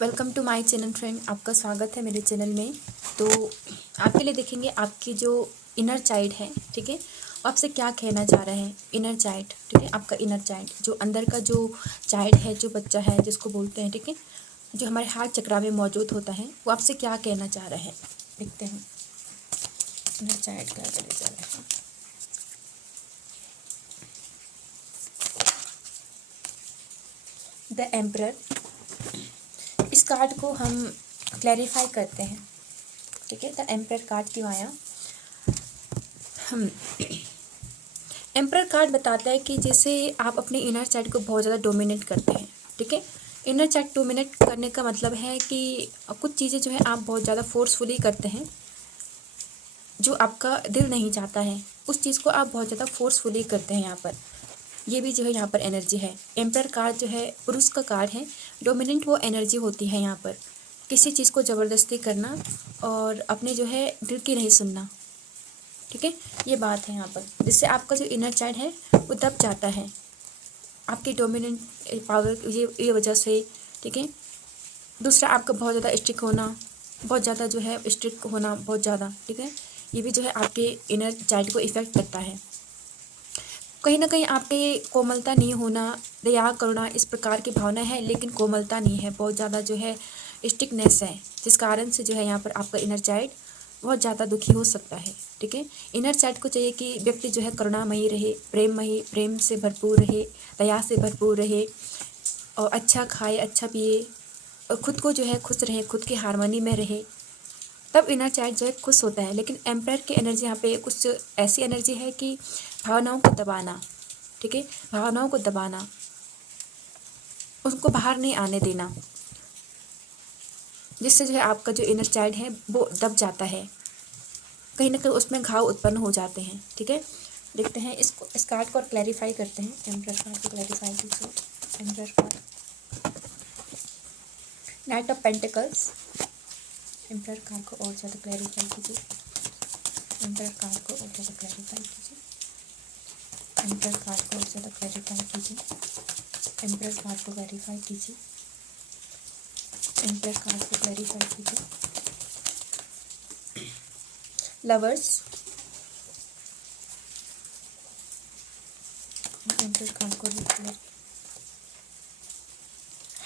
Welcome to my channel friend. आपका स्वागत है मेरे चैनल में। तो आपके लिए देखेंगे आपकी जो इनर चाइल्ड है, ठीक है, आपसे क्या कहना चाह रहा है इनर चाइल्ड, ठीक है। आपका इनर चाइल्ड जो अंदर का जो चाइल्ड है, जो बच्चा है जिसको बोलते हैं, ठीक है, जो हमारे हार्ट चक्रा में मौजूद होता है, वो आपसे क्या कहना चाह रहा है। देखते हैं इनर चाइल्ड क्या कहना चाह रहा है। द एम्परर, इस कार्ड को हम क्लैरिफाई करते हैं, ठीक है। द एम्परर कार्ड क्यों आया? हम एम्परर कार्ड बताता है कि जैसे आप अपने इनर चाइल्ड को बहुत ज़्यादा डोमिनेट करते हैं, ठीक है। इनर चाइल्ड डोमिनेट करने का मतलब है कि कुछ चीज़ें जो है आप बहुत ज़्यादा फोर्सफुली करते हैं, जो आपका दिल नहीं चाहता है उस चीज़ को आप बहुत ज़्यादा फोर्सफुली करते हैं यहाँ पर। ये भी जो है यहाँ पर एनर्जी है। एम्परर कार्ड जो है पुरुष का कार्ड है, डोमिनेंट वो एनर्जी होती है यहाँ पर। किसी चीज़ को ज़बरदस्ती करना और अपने जो है दिल की नहीं सुनना, ठीक है, ये बात है यहाँ पर। जिससे आपका जो इनर चाइल्ड है वो दब जाता है आपकी डोमिनेंट पावर ये वजह से, ठीक है। दूसरा आपका बहुत ज़्यादा स्ट्रिक्ट होना, बहुत ज़्यादा जो है स्ट्रिक्ट होना, बहुत ज़्यादा, ठीक है, ये भी जो है आपके इनर चाइल्ड को इफ़ेक्ट करता है। कहीं ना कहीं आपके कोमलता नहीं होना, दया करुणा इस प्रकार की भावना है, लेकिन कोमलता नहीं है, बहुत ज़्यादा जो है स्टिकनेस है, जिस कारण से जो है यहाँ पर आपका इनर चाइल्ड बहुत ज़्यादा दुखी हो सकता है, ठीक है। इनर चाइल्ड को चाहिए कि व्यक्ति जो है करुणामयी रहे, प्रेममयी, प्रेम से भरपूर रहे, दया से भरपूर रहे और अच्छा खाए, अच्छा पिए और खुद को जो है खुश रहे, खुद की हारमोनी में रहे, तब इनर चाइल्ड जो है खुश होता है। लेकिन एम्परर की एनर्जी यहाँ पे कुछ ऐसी एनर्जी है कि भावनाओं को दबाना, ठीक है, भावनाओं को दबाना, उनको बाहर नहीं आने देना, जिससे जो है आपका जो इनर चाइल्ड है वो दब जाता है, कहीं ना कहीं उसमें घाव उत्पन्न हो जाते हैं, ठीक है। देखते हैं इसको, इस कार्ड को और क्लैरिफाई करते हैं। एम्परर कार्ड को क्लैरिफाई कीजिए। Emperor card, night of pentacles, emperor card को और ज़्यादा क्लैरिफाई कीजिए। एम्परर कार्ड को और ज़्यादा क्लैरिफाई कीजिए। एम्परर कार्ड को और ज़्यादा क्लैरिफाई कीजिए। एम्परर कार्ड को क्लैरिफाई कीजिए। एम्परर कार्ड को क्लैरिफाई कीजिए। लवर्स, एम्परर कार्ड को clarify.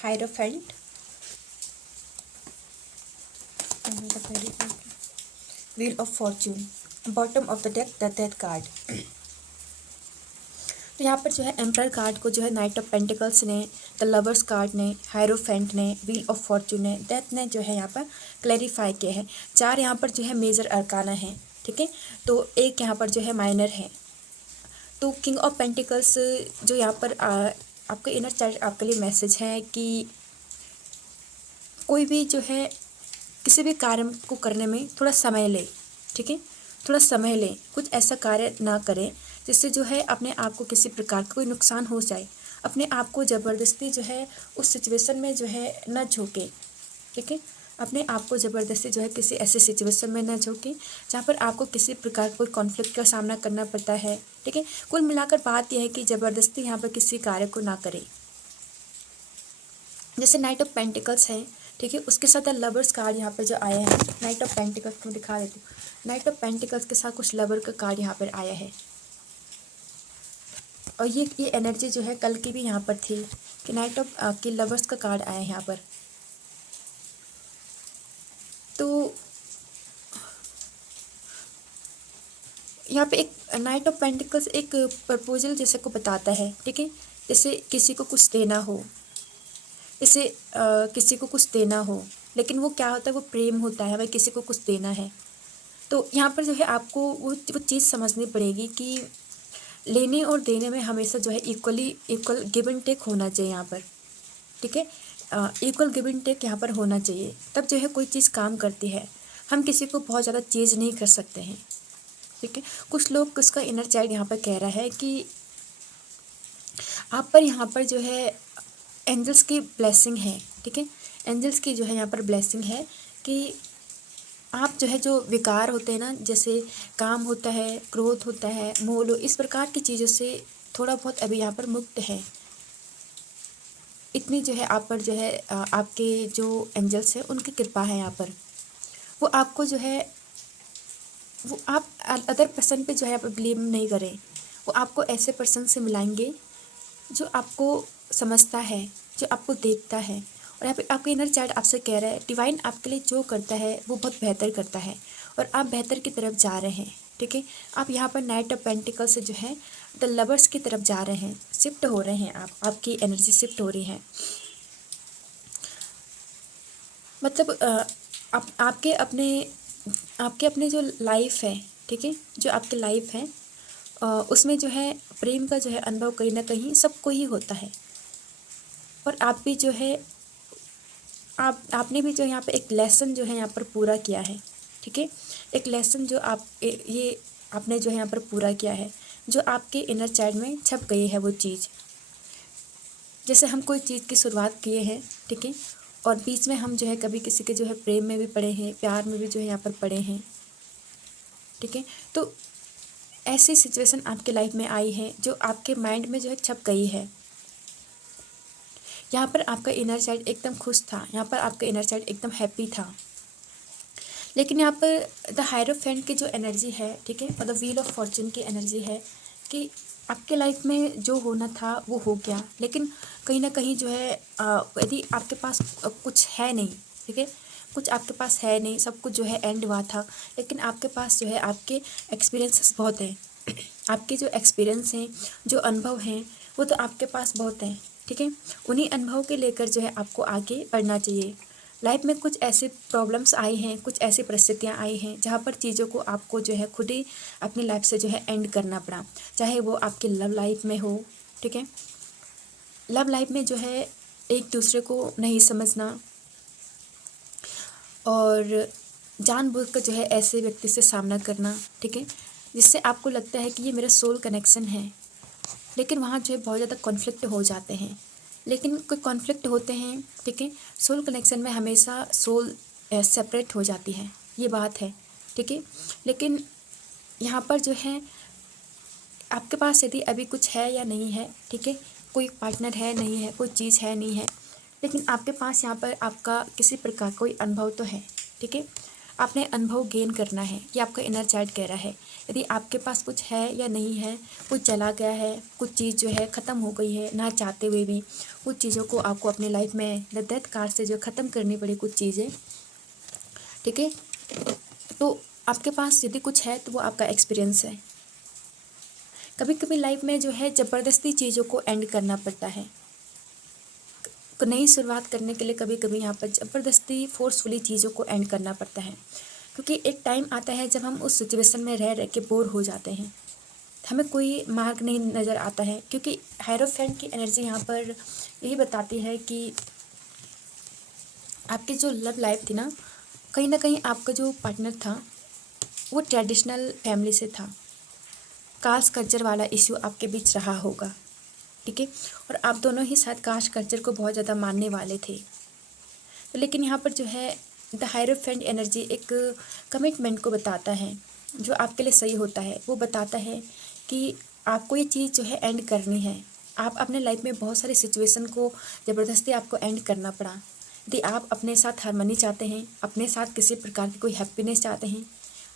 Hierophant, wheel of Fortune, bottom of the deck, the death card. तो यहाँ पर जो है एम्परर कार्ड को जो है नाइट ऑफ पेंटिकल्स ने, द लवर्स कार्ड ने, हायरोफेंट ने, व्हील ऑफ फॉर्च्यून ने, डेथ ने जो है यहाँ पर क्लैरिफाई किया है। 4 यहाँ पर जो है मेजर अरकाना है, ठीक है, तो एक यहाँ पर जो है माइनर है। तो किंग ऑफ पेंटिकल्स जो यहाँ पर आपका इनर चाइल्ड आपके लिए मैसेज है कि कोई भी जो है किसी भी कार्य को करने में थोड़ा समय ले, ठीक है, थोड़ा समय ले, कुछ ऐसा कार्य ना करें जिससे जो है अपने आप को किसी प्रकार का कोई नुकसान हो जाए। अपने आप को ज़बरदस्ती जो है उस सिचुएशन में जो है न झोंके, ठीक है, अपने आप को ज़बरदस्ती जो है किसी ऐसे सिचुएशन में न झोंके जहाँ पर आपको किसी प्रकार कोई कॉन्फ्लिक्ट का सामना करना पड़ता है, ठीक है। कुल मिलाकर बात यह है कि ज़बरदस्ती यहाँ पर किसी कार्य को ना करें। जैसे नाइट ऑफ पेंटिकल्स है, ठीक है, उसके साथ लवर्स कार्ड यहाँ पर जो आया है, नाइट ऑफ पेंटिकल्स को दिखा देती हूँ। नाइट ऑफ पेंटिकल्स के साथ कुछ लवर का कार्ड यहाँ पर आया है, और ये एनर्जी जो है कल की भी यहाँ पर थी कि नाइट ऑफ के लवर्स का कार्ड आया है यहाँ पर। तो यहाँ पे एक नाइट ऑफ पेंटिकल्स एक प्रपोजल जैसे को बताता है, ठीक है, जैसे किसी को कुछ देना हो, जैसे किसी को कुछ देना हो, लेकिन वो क्या होता है, वो प्रेम होता है, हमें किसी को कुछ देना है। तो यहाँ पर जो है आपको वो चीज़ समझनी पड़ेगी कि लेने और देने में हमेशा जो है इक्वल गिव एंड टेक होना चाहिए यहाँ पर, ठीक है, इक्वल गिव एंड टेक यहाँ पर होना चाहिए, तब जो है कोई चीज़ काम करती है। हम किसी को बहुत ज़्यादा चीज़ नहीं कर सकते हैं, ठीक है। कुछ लोग, उसका इनर चाइल्ड यहाँ पर कह रहा है कि आप पर यहाँ पर जो है एंजल्स की ब्लेसिंग है, ठीक है, एंजल्स की जो है यहाँ पर ब्लेसिंग है कि आप जो है जो विकार होते हैं ना, जैसे काम होता है, क्रोध होता है, मोह, इस प्रकार की चीज़ों से थोड़ा बहुत अभी यहाँ पर मुक्त है। इतनी जो है आप पर जो है आपके जो एंजल्स हैं उनकी कृपा है यहाँ पर। वो आपको जो है, वो आप अदर पर्सन पे जो है आप ब्लेम नहीं करें, वो आपको ऐसे पर्सन से मिलाएंगे जो आपको समझता है, जो आपको देखता है। और यहाँ पे आपका इनर चाइल्ड आपसे कह रहा है डिवाइन आपके लिए जो करता है वो बहुत बेहतर करता है और आप बेहतर की तरफ जा रहे हैं। ठीक है, आप यहाँ पर नाइट ऑफ पेंटिकल से जो है द लवर्स की तरफ जा रहे हैं, शिफ्ट हो रहे हैं, आपकी एनर्जी शिफ्ट हो रही है। मतलब आपके अपने जो लाइफ है, ठीक है, जो आपकी लाइफ है उसमें जो है प्रेम का जो है अनुभव कहीं ना कहीं सबको ही होता है। और आप भी जो है आपने भी जो यहाँ पे एक लेसन जो है यहाँ पर पूरा किया है। ठीक है, एक लेसन जो ये आपने जो है यहाँ पर पूरा किया है, जो आपके इनर चाइल्ड में छप गई है वो चीज़। जैसे हम कोई चीज़ की शुरुआत किए हैं, ठीक है, और बीच में हम जो है कभी किसी के जो है प्रेम में भी पड़े हैं, प्यार में भी जो है यहाँ पर पड़े हैं। ठीक है, तो ऐसी सिचुएशन आपके लाइफ में आई है जो आपके माइंड में जो है छप गई है। यहाँ पर आपका इनर चाइल्ड एकदम खुश था, यहाँ पर आपका इनर चाइल्ड एकदम हैप्पी था। लेकिन यहाँ पर द हायरोफेंट की जो एनर्जी है, ठीक है, और द व्हील ऑफ फॉर्चून की एनर्जी है कि आपके लाइफ में जो होना था वो हो गया, लेकिन कहीं ना कहीं जो है यदि आपके पास कुछ है नहीं, ठीक है, कुछ आपके पास है नहीं, सब कुछ जो है एंड हुआ था, लेकिन आपके पास जो है आपके एक्सपीरियंसेस बहुत हैं। आपके जो एक्सपीरियंस हैं, जो अनुभव हैं, वो तो आपके पास बहुत हैं। ठीक है, उन्हीं अनुभव के लेकर जो है आपको आगे बढ़ना चाहिए। लाइफ में कुछ ऐसे प्रॉब्लम्स आई हैं, कुछ ऐसी परिस्थितियाँ आई हैं जहाँ पर चीज़ों को आपको जो है खुद ही अपनी लाइफ से जो है एंड करना पड़ा, चाहे वो आपकी लव लाइफ में हो। ठीक है, लव लाइफ में जो है एक दूसरे को नहीं समझना और जानबूझकर जो है ऐसे व्यक्ति से सामना करना, ठीक है, जिससे आपको लगता है कि ये मेरा सोल कनेक्शन है, लेकिन वहाँ जो है बहुत ज़्यादा कॉन्फ्लिक्ट हो जाते हैं। लेकिन कोई कॉन्फ्लिक्ट होते हैं, ठीक है, सोल कनेक्शन में हमेशा सोल सेपरेट हो जाती है, ये बात है। ठीक है, लेकिन यहाँ पर जो है आपके पास यदि अभी कुछ है या नहीं है, ठीक है, कोई पार्टनर है नहीं है, कोई चीज़ है नहीं है, लेकिन आपके पास यहाँ पर आपका किसी प्रकार कोई अनुभव तो है। ठीक है, आपने अनुभव गेन करना है, ये आपका इनर चाइल्ड कह रहा है। यदि आपके पास कुछ है या नहीं है, कुछ चला गया है, कुछ चीज़ जो है ख़त्म हो गई है ना चाहते हुए भी, कुछ चीज़ों को आपको अपनी लाइफ में द डेथ कार्ड से जो ख़त्म करनी पड़ी कुछ चीज़ें। ठीक है, तो आपके पास यदि कुछ है तो वो आपका एक्सपीरियंस है। कभी कभी लाइफ में जो है ज़बरदस्ती चीज़ों को एंड करना पड़ता है। नई शुरुआत करने के लिए कभी कभी यहाँ पर ज़बरदस्ती फोर्सफुली चीज़ों को एंड करना पड़ता है, क्योंकि एक टाइम आता है जब हम उस सिचुएशन में रह के बोर हो जाते हैं, हमें कोई मार्ग नहीं नज़र आता है। क्योंकि हायरोफेंट की एनर्जी यहाँ पर यही बताती है कि आपकी जो लव लाइफ थी ना कहीं आपका जो पार्टनर था वो ट्रेडिशनल फैमिली से था, कास्ट कल्चर वाला इश्यू आपके बीच रहा होगा। ठीक है, और आप दोनों ही साथ कास्ट कल्चर को बहुत ज़्यादा मानने वाले थे। तो लेकिन यहाँ पर जो है द हायरोफेंट एनर्जी एक कमिटमेंट को बताता है जो आपके लिए सही होता है। वो बताता है कि आपको ये चीज़ जो है एंड करनी है। आप अपने लाइफ में बहुत सारी सिचुएशन को ज़बरदस्ती आपको एंड करना पड़ा। यदि आप अपने साथ हारमोनी चाहते हैं, अपने साथ किसी प्रकार की कोई हैप्पीनेस चाहते हैं,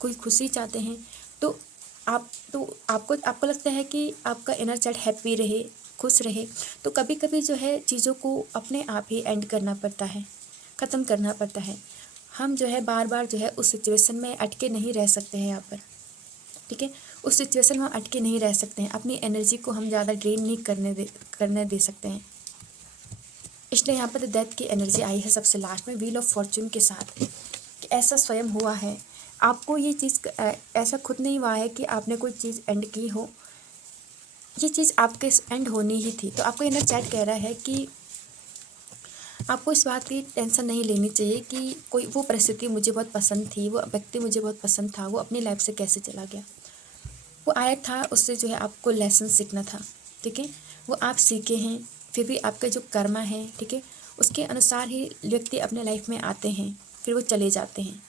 कोई खुशी चाहते हैं, तो आपको लगता है कि आपका इनर चाइल्ड हैप्पी रहे, खुश रहे, तो कभी कभी जो है चीज़ों को अपने आप ही एंड करना पड़ता है, ख़त्म करना पड़ता है। हम जो है बार बार जो है उस सिचुएशन में अटके नहीं रह सकते हैं यहाँ पर। ठीक है, उस सिचुएशन में अटके नहीं रह सकते हैं, अपनी एनर्जी को हम ज़्यादा ड्रेन नहीं करने दे सकते हैं। इसलिए यहाँ पर डेथ की एनर्जी आई है सबसे लास्ट में व्हील ऑफ फॉर्चून के साथ, कि ऐसा स्वयं हुआ है। आपको ये चीज़ ऐसा खुद नहीं हुआ है कि आपने कोई चीज़ एंड की हो, ये चीज़ आपके एंड होनी ही थी। तो आपको इनर चाइल्ड कह रहा है कि आपको इस बात की टेंशन नहीं लेनी चाहिए कि कोई वो परिस्थिति मुझे बहुत पसंद थी, वो व्यक्ति मुझे बहुत पसंद था, वो अपनी लाइफ से कैसे चला गया। वो आया था, उससे जो है आपको लेसन सीखना था। ठीक है, वो आप सीखे हैं, फिर भी आपका जो कर्मा है, ठीक है, उसके अनुसार ही व्यक्ति अपने लाइफ में आते हैं, फिर वो चले जाते हैं।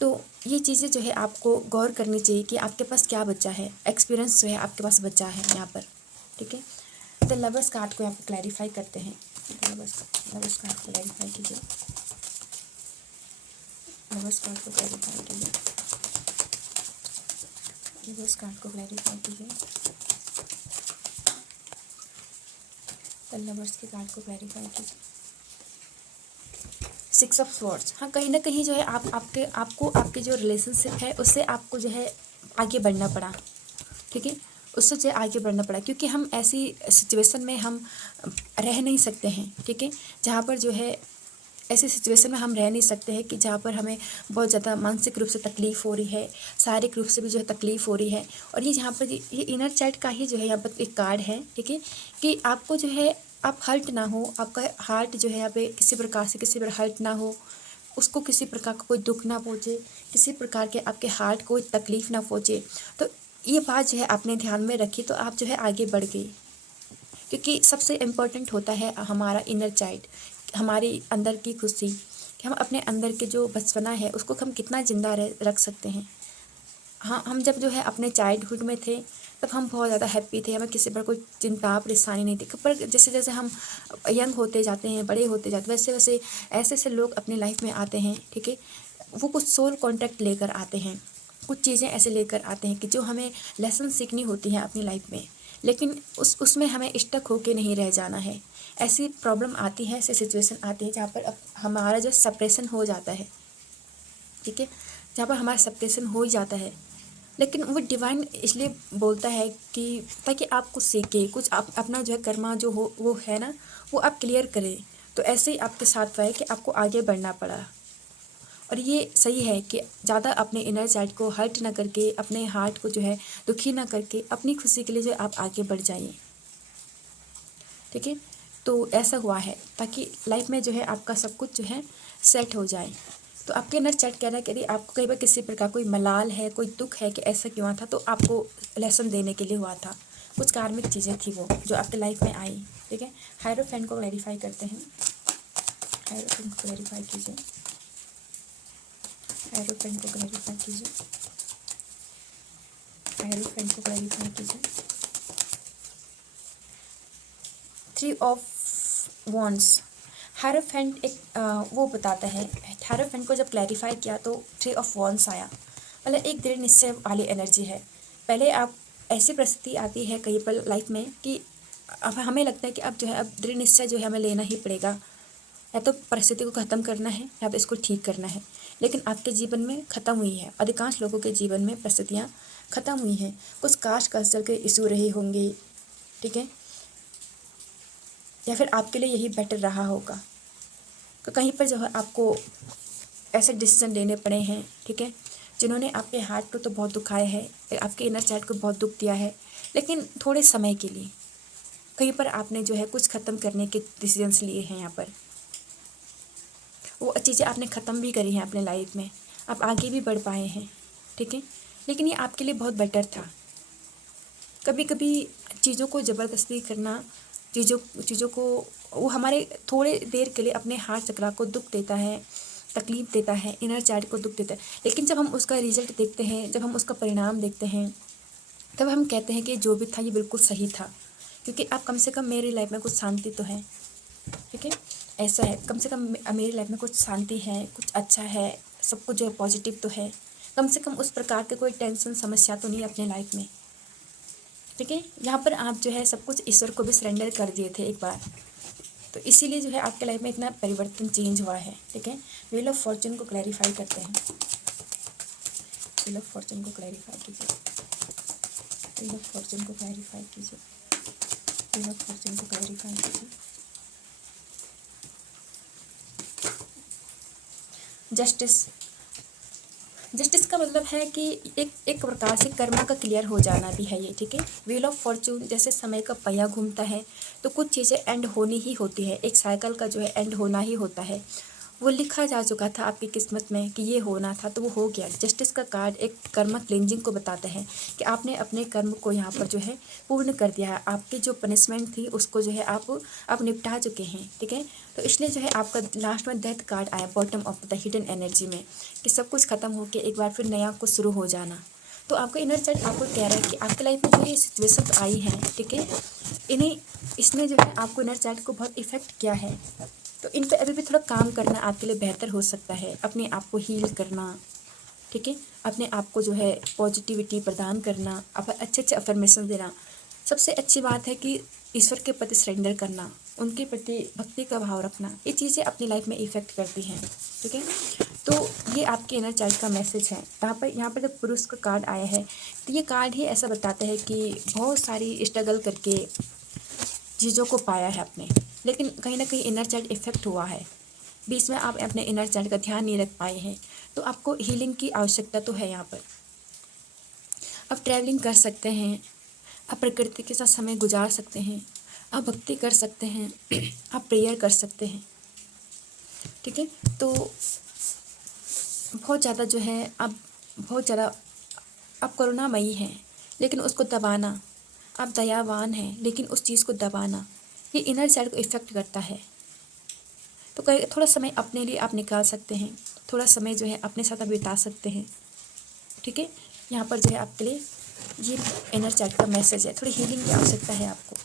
तो ये चीज़ें जो है आपको गौर करनी चाहिए कि आपके पास क्या बचा है, एक्सपीरियंस जो है आपके पास बचा है यहाँ पर। ठीक है, द द लवर्स कार्ड को यहाँ पर क्लैरिफाई करते हैं। लवर्स कार्ड को क्लैरिफाई कीजिए, लवर्स कार्ड को क्लैरिफाई कीजिए, लवर्स कार्ड को क्लैरिफाई कीजिए, द लवर्स के कार्ड को क्लैरिफाई कीजिए। 6 ऑफ स्वॉर्ड्स, हाँ कहीं ना कहीं जो है आपको आपके जो रिलेशनशिप है उससे आपको जो है आगे बढ़ना पड़ा, ठीक है, उससे जो है आगे बढ़ना पड़ा, क्योंकि हम ऐसी सिचुएशन में हम रह नहीं सकते हैं, ठीक है, जहाँ पर जो है ऐसी सिचुएशन में हम रह नहीं सकते हैं कि जहाँ पर हमें बहुत ज़्यादा मानसिक रूप से तकलीफ़ हो रही है, शारीरिक रूप से भी जो है तकलीफ़ हो रही है। और ये जहाँ पर ये इनर चाइल्ड का ही जो है यहाँ पर एक कार्ड है, ठीक है, कि आपको जो है आप हर्ट ना हो, आपका हार्ट जो है यहाँ पे किसी प्रकार से किसी पर हर्ट ना हो, उसको किसी प्रकार का कोई दुख ना पहुँचे, किसी प्रकार के आपके हार्ट को कोई तकलीफ़ ना पहुँचे। तो ये बात जो है आपने ध्यान में रखी तो आप जो है आगे बढ़ गई, क्योंकि सबसे इम्पोर्टेंट होता है हमारा इनर चाइल्ड, हमारी अंदर की खुशी, कि हम अपने अंदर के जो बचपना है उसको हम कितना ज़िंदा रख सकते हैं। हाँ, हम जब जो है अपने चाइल्डहुड में थे तब हम बहुत ज़्यादा हैप्पी थे, हमें किसी पर कोई चिंता परेशानी नहीं थी। पर जैसे जैसे हम यंग होते जाते हैं, बड़े होते जाते हैं, वैसे वैसे ऐसे ऐसे लोग अपनी लाइफ में आते हैं, ठीक है, वो कुछ सोल कॉन्टैक्ट लेकर आते हैं, कुछ चीज़ें ऐसे लेकर आते हैं कि जो हमें लेसन सीखनी होती है अपनी लाइफ में, लेकिन उसमें हमें स्टक होके नहीं रह जाना है। ऐसी प्रॉब्लम आती है, ऐसी सिचुएशन आती है जहाँ पर अब हमारा जो सेपरेशन हो जाता है, ठीक है, जहाँ पर हमारा सेपरेशन हो ही जाता है, लेकिन वो डिवाइन इसलिए बोलता है कि ताकि आप कुछ सीखे, कुछ आप अपना जो है कर्मा जो हो वो है ना, वो आप क्लियर करें। तो ऐसे ही आपके साथ हुआ है कि आपको आगे बढ़ना पड़ा। और ये सही है कि ज़्यादा अपने इनर चाइल्ड को हर्ट ना करके, अपने हार्ट को जो है दुखी ना करके, अपनी खुशी के लिए जो आप आगे बढ़ जाइए, ठीक है। तो ऐसा हुआ है ताकि लाइफ में जो है आपका सब कुछ जो है सेट हो जाए। तो आपके इनर चाइल्ड कह रहा है कि यदि आपको कई बार किसी प्रकार कोई मलाल है, कोई दुख है कि ऐसा क्यों था, तो आपको लेसन देने के लिए हुआ था, कुछ कार्मिक चीज़ें थी वो जो आपके लाइफ में आई, ठीक है। हायरोफेंट को क्लैरिफाई करते हैं, हायरोफेंट को क्लैरिफाई कीजिए, हायरोफेंट को क्लैरिफाई कीजिए, हायरोफेंट को क्लैरिफाई कीजिए। 3 ऑफ वॉन्ड्स, हायरोफेंट एक वो बताता है, हायरोफेंट को जब क्लैरिफाई किया तो 3 ऑफ वॉन्ड्स आया, मतलब एक दृढ़ निश्चय वाली एनर्जी है। पहले आप ऐसी परिस्थिति आती है कहीं पर लाइफ में कि अब हमें लगता है कि अब जो है अब दृढ़ निश्चय जो है हमें लेना ही पड़ेगा, या तो परिस्थिति को ख़त्म करना है या तो इसको ठीक करना है। लेकिन आपके जीवन में ख़त्म हुई है, अधिकांश लोगों के जीवन में परिस्थितियाँ ख़त्म हुई हैं, कुछ कास्ट कल्चर के इशू रहे होंगे, ठीक है, या फिर आपके लिए यही बेटर रहा होगा। तो कहीं पर जो है आपको ऐसे डिसीजन लेने पड़े हैं, ठीक है, जिन्होंने आपके हार्ट को तो बहुत दुखाया है, आपके इनर चाइल्ड को बहुत दुख दिया है, लेकिन थोड़े समय के लिए कहीं पर आपने जो है कुछ ख़त्म करने के डिसीजंस लिए हैं। यहाँ पर वो चीज़ें आपने ख़त्म भी करी हैं अपने लाइफ में, आप आगे भी बढ़ पाए हैं, ठीक है, लेकिन ये आपके लिए बहुत बेटर था। कभी कभी चीज़ों को ज़बरदस्ती करना, चीज़ों को वो हमारे थोड़े देर के लिए अपने हार्ट चक्रा को दुख देता है, तकलीफ़ देता है, इनर चाइल्ड को दुख देता है, लेकिन जब हम उसका रिजल्ट देखते हैं, जब हम उसका परिणाम देखते हैं, तब हम कहते हैं कि जो भी था ये बिल्कुल सही था, क्योंकि अब कम से कम मेरी लाइफ में कुछ शांति तो है, ठीक है, ऐसा है, कम से कम मेरी लाइफ में कुछ शांति है, कुछ अच्छा है, सब कुछ जो है पॉजिटिव तो है, कम से कम उस प्रकार के कोई टेंशन समस्या तो नहीं अपने लाइफ में, ठीक है। यहाँ पर आप जो है सब कुछ ईश्वर को भी सरेंडर कर दिए थे एक बार, तो इसीलिए जो है आपके लाइफ में इतना परिवर्तन चेंज हुआ है, ठीक है। व्हील ऑफ फॉर्चून को क्लैरिफाई करते हैं, व्हील ऑफ फॉर्चून को क्लैरिफाई कीजिए, व्हील ऑफ फॉर्चून को क्लैरिफाई कीजिए, व्हील ऑफ फॉर्चून को क्लैरिफाई कीजिए। जस्टिस, जस्टिस का मतलब है कि एक प्रकार से कर्म का क्लियर हो जाना भी है ये, ठीक है। व्हील ऑफ फॉर्चून जैसे समय का पहिया घूमता है तो कुछ चीज़ें एंड होनी ही होती है, एक साइकिल का जो है एंड होना ही होता है, वो लिखा जा चुका था आपकी किस्मत में कि ये होना था तो वो हो गया। जस्टिस का कार्ड एक कर्म क्लेंजिंग को बताता है कि आपने अपने कर्म को यहाँ पर जो है पूर्ण कर दिया है, आपकी जो पनिशमेंट थी उसको जो है आप निपटा चुके हैं, ठीक है। तो इसलिए जो है आपका लास्ट में डेथ कार्ड आया bottom of the hidden energy में, कि सब कुछ ख़त्म होकर एक बार फिर नया कुछ शुरू हो जाना। तो आपका इनर चाइल्ड आपको कह रहा है कि आपकी लाइफ में जो ये सिचुएशन आई हैं, ठीक है, इसने जो है आपको इनर चाइल्ड को बहुत इफ़ेक्ट किया है, तो इन पे अभी भी थोड़ा काम करना आपके लिए बेहतर हो सकता है। अपने आप को हील करना, ठीक है, अपने आप को जो है पॉजिटिविटी प्रदान करना, अच्छे अच्छे अफर्मेशन देना। सबसे अच्छी बात है कि ईश्वर के प्रति सरेंडर करना, उनके प्रति भक्ति का भाव रखना, ये चीज़ें अपनी लाइफ में इफ़ेक्ट करती हैं, ठीक है। तो ये आपके इनर चाइल्ड का मैसेज है। यहाँ पर जब पुरुष का कार्ड आया है तो ये कार्ड ही ऐसा बताता है कि बहुत सारी स्ट्रगल करके चीज़ों को पाया है आपने, लेकिन कहीं ना कहीं इनर चाइल्ड इफ़ेक्ट हुआ है, बीच में आप अपने इनर चाइल्ड का ध्यान नहीं रख पाए हैं, तो आपको हीलिंग की आवश्यकता तो है यहाँ पर। आप ट्रैवलिंग कर सकते हैं, आप प्रकृति के साथ समय गुजार सकते हैं, आप भक्ति कर सकते हैं, आप प्रेयर कर सकते हैं, ठीक है। तो बहुत ज़्यादा जो है आप बहुत ज़्यादा आप करुणामयी हैं, लेकिन उसको दबाना, आप दयावान हैं लेकिन उस चीज़ को दबाना, ये इनर चाइल्ड को इफ़ेक्ट करता है। तो कहीं थोड़ा समय अपने लिए आप निकाल सकते हैं, थोड़ा समय जो है अपने साथ आप बिता सकते हैं, ठीक है। यहाँ पर जो है आपके लिए ये इनर चाइल्ड का मैसेज है, थोड़ी हीलिंग की आवश्यकता है आपको।